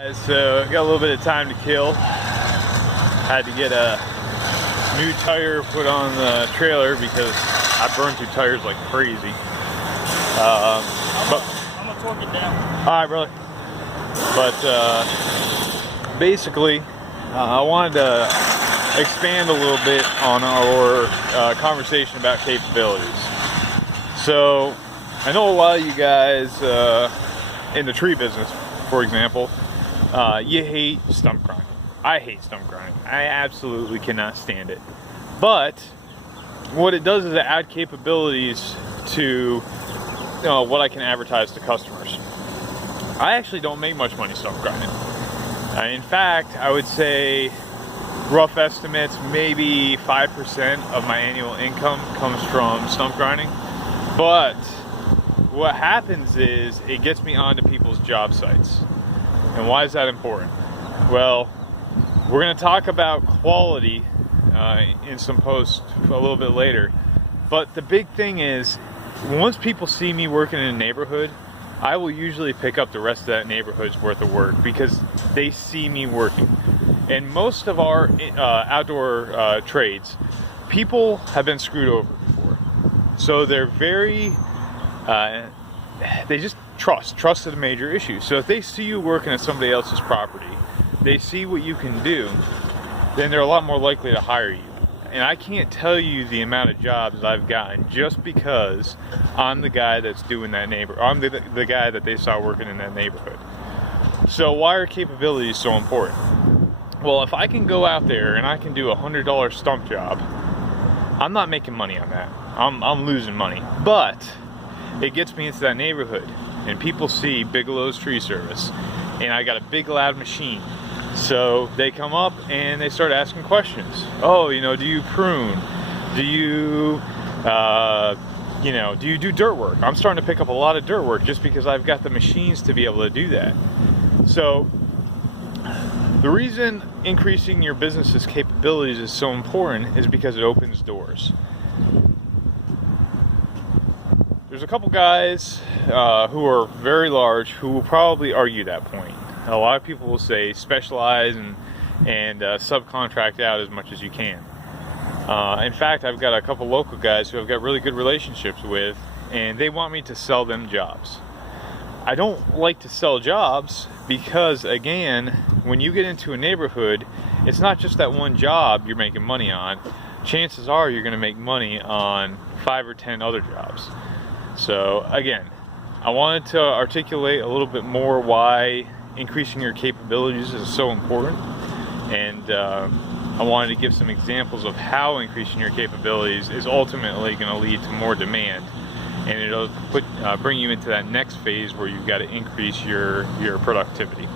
So got a little bit of time to kill. Had to get a new tire put on the trailer because I burned through tires like crazy. I'm gonna torque it down. All right, brother. But basically, I wanted to expand a little bit on our conversation about capabilities. So I know a lot of you guys in the tree business, for example, you hate stump grinding. I hate stump grinding. I absolutely cannot stand it. But what it does is it add capabilities to what I can advertise to customers. I actually don't make much money stump grinding. In fact, I would say rough estimates, maybe 5% of my annual income comes from stump grinding. But what happens is it gets me onto people's job sites. And why is that important? Well, we're going to talk about quality in some posts a little bit later. But the big thing is, once people see me working in a neighborhood, I will usually pick up the rest of that neighborhood's worth of work because they see me working. And most of our outdoor trades, people have been screwed over before. So they're very, they just trust is a major issue. So if they see you working at somebody else's property, they see what you can do, then they're a lot more likely to hire you. And I can't tell you the amount of jobs I've gotten just because I'm the guy that's doing that I'm the guy that they saw working in that neighborhood. So why are capabilities so important? Well, if I can go out there and I can do a $100 stump job, I'm not making money on that. I'm losing money. But it gets me into that neighborhood and people see Bigelow's Tree Service and I got a big loud machine. So they come up and they start asking questions. Oh, do you prune? Do you, do you do dirt work? I'm starting to pick up a lot of dirt work just because I've got the machines to be able to do that. So the reason increasing your business's capabilities is so important is because it opens doors. There's a couple guys who are very large who will probably argue that point. A lot of people will say specialize and subcontract out as much as you can. In fact, I've got a couple local guys who I've got really good relationships with, and they want me to sell them jobs. I don't like to sell jobs because, again, when you get into a neighborhood, it's not just that one job you're making money on. Chances are you're going to make money on 5 or 10 other jobs. So, again, I wanted to articulate a little bit more why increasing your capabilities is so important, and I wanted to give some examples of how increasing your capabilities is ultimately going to lead to more demand, and it'll bring you into that next phase where you've got to increase your productivity.